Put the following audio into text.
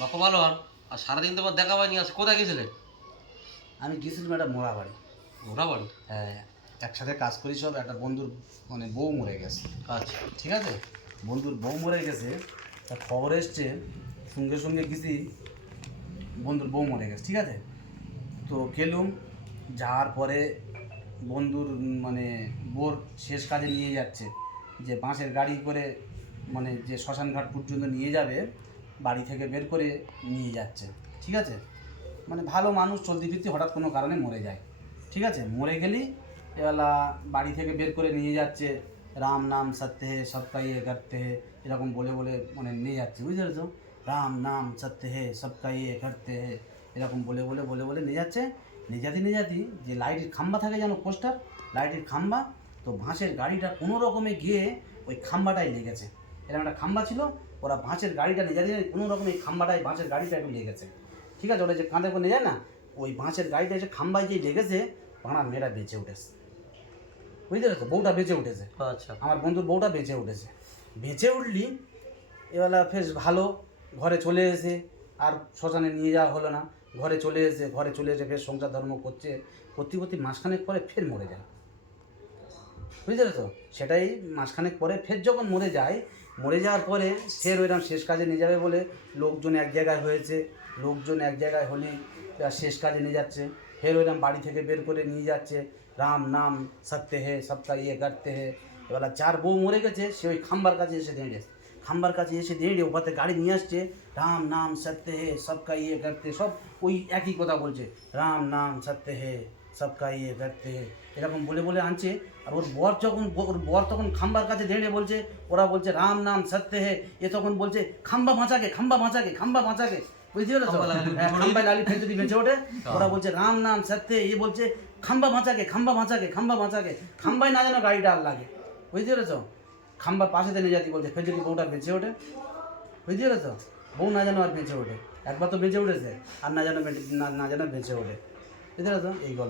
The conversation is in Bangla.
বাপা ভালো আর আর সারাদিন তো আবার দেখা পাইনি আজ কোথায় গেছিলেন আমি গেছিলাম একটা মোড়া বাড়ি। ওরা বাড়ি? হ্যাঁ একসাথে কাজ করি সব একটা বন্ধুর মানে বউ মরে গেছে। আচ্ছা ঠিক আছে। বন্ধুর বউ মরে গেছে তা খবর এসছে সঙ্গে সঙ্গে গেছি বন্ধুর বউ মরে গেছে ঠিক আছে? তো গেলুম যাওয়ার পরে বন্ধুর মানে বোর শেষ কাজে নিয়ে যাচ্ছে যে বাঁশের গাড়ি করে মানে যে শ্মশানঘাট পর্যন্ত নিয়ে যাবে বাড়ি থেকে বের করে নিয়ে যাচ্ছে, ঠিক আছে? মানে ভালো মানুষ, চলতি ফিরতি হঠাৎ কোনো কারণে মরে যায়, ঠিক আছে? মরে গেলি এবেলা বাড়ি থেকে বের করে নিয়ে যাচ্ছে, রাম নাম সত্য হে সবকা ইয়ে করতে হে এরকম বলে বলে মানে নিয়ে যাচ্ছে, বুঝতে পেরেছ? রাম নাম সত্য হে সবকা ইয়ে করতে হে এরকম বলে বলে বলে বলে নিয়ে যাচ্ছে, নিয়ে যাতি যে লাইটের খাম্বা থাকে যেন পোস্টার, লাইটের খাম্বা, তো বাঁশের গাড়িটা কোনো রকমে গিয়ে ওই খাম্বাটাই লেগেছে। এরকম একটা খাম্বা ছিল ওরা বাঁশের গাড়িটা নিয়ে যাতে কোনো রকম এই খাম্বাটাই বাঁশের গাড়িটা একটু লেগেছে। ঠিক আছে? ওটা যে কাঁধে করে নিয়ে যায় না ওই বাঁশের গাড়িটা এসে খাম্বায় যে লেগেছে ভাড়ার মেয়েটা বেঁচে উঠেছে। বুঝতে পেরেছ? বউটা বেঁচে উঠেছে। আচ্ছা। আমার বন্ধুর বউটা বেঁচে উঠেছে। বেঁচে উঠলি এবেলা বেশ ভালো ঘরে চলে এসে আর শ্মশানে নিয়ে যাওয়া হলো না। ঘরে চলে এসে ঘরে চলে এসে ফের সংসার ধর্ম করছে। করতে করতে মাসখানেক পরে ফের মরে যায়। বুঝতে পেরেছ সেটাই মাসখানেক পরে ফের যখন মরে যায়, মরে যাওয়ার পরে ফের ওইরকম শেষ কাজে নিয়ে যাবে বলে লোকজন এক জায়গায় হয়েছে, লোকজন এক জায়গায় হলে শেষ কাজে নিয়ে যাচ্ছে। ফের ওইরকম বাড়ি থেকে বের করে নিয়ে যাচ্ছে, রাম নাম সত্য হে সবকা ইয়ে করতে হে। এবার যার বউ মরে গেছে, সে ওই খাম্বার কাছে এসে দাঁড়িয়ে খাম্বার কাছে এসে দাঁড়িয়ে ওপাতে গাড়ি নিয়ে আসছে, রাম নাম সত্য হে সবকা ইয়ে করতে, সব ওই একই কথা বলছে, রাম নাম সত্য হে। সবকা ইয়ে করতে এরকম বলে বলে আনছে আর ওর বর যখন ওর বর তখন খাম্বার কাছে দাঁড়িয়ে বলছে ওরা বলছে রাম নাম সত্য হে এ তখন বলছে খাম্বা বাঁচাকে খাম্বা বাঁচাকে খাম্বা বাঁচাকে বুঝতে পেরেছ খাম্বায় লালি বেঁচে ওঠে ওরা বলছে রাম নাম সত্যে এ বলছে খাম্বা বাঁচাকে খাম্বা বাঁচাকে খাম্বা বাঁচাকে খাম্বায় না যেন গাড়িটা আর লাগে বুঝতে পেরেছ খাম্বার পাশে নিয়ে যাতি বলছে যদি বউটা বেঁচে ওঠে বুঝতে পেরেছ বউ না যেন আর বেঁচে ওঠে একবার তো বেঁচে উঠেছে আর না যেন না না যেন বেঁচে ওঠে বুঝতে পেরেছ এই গল্প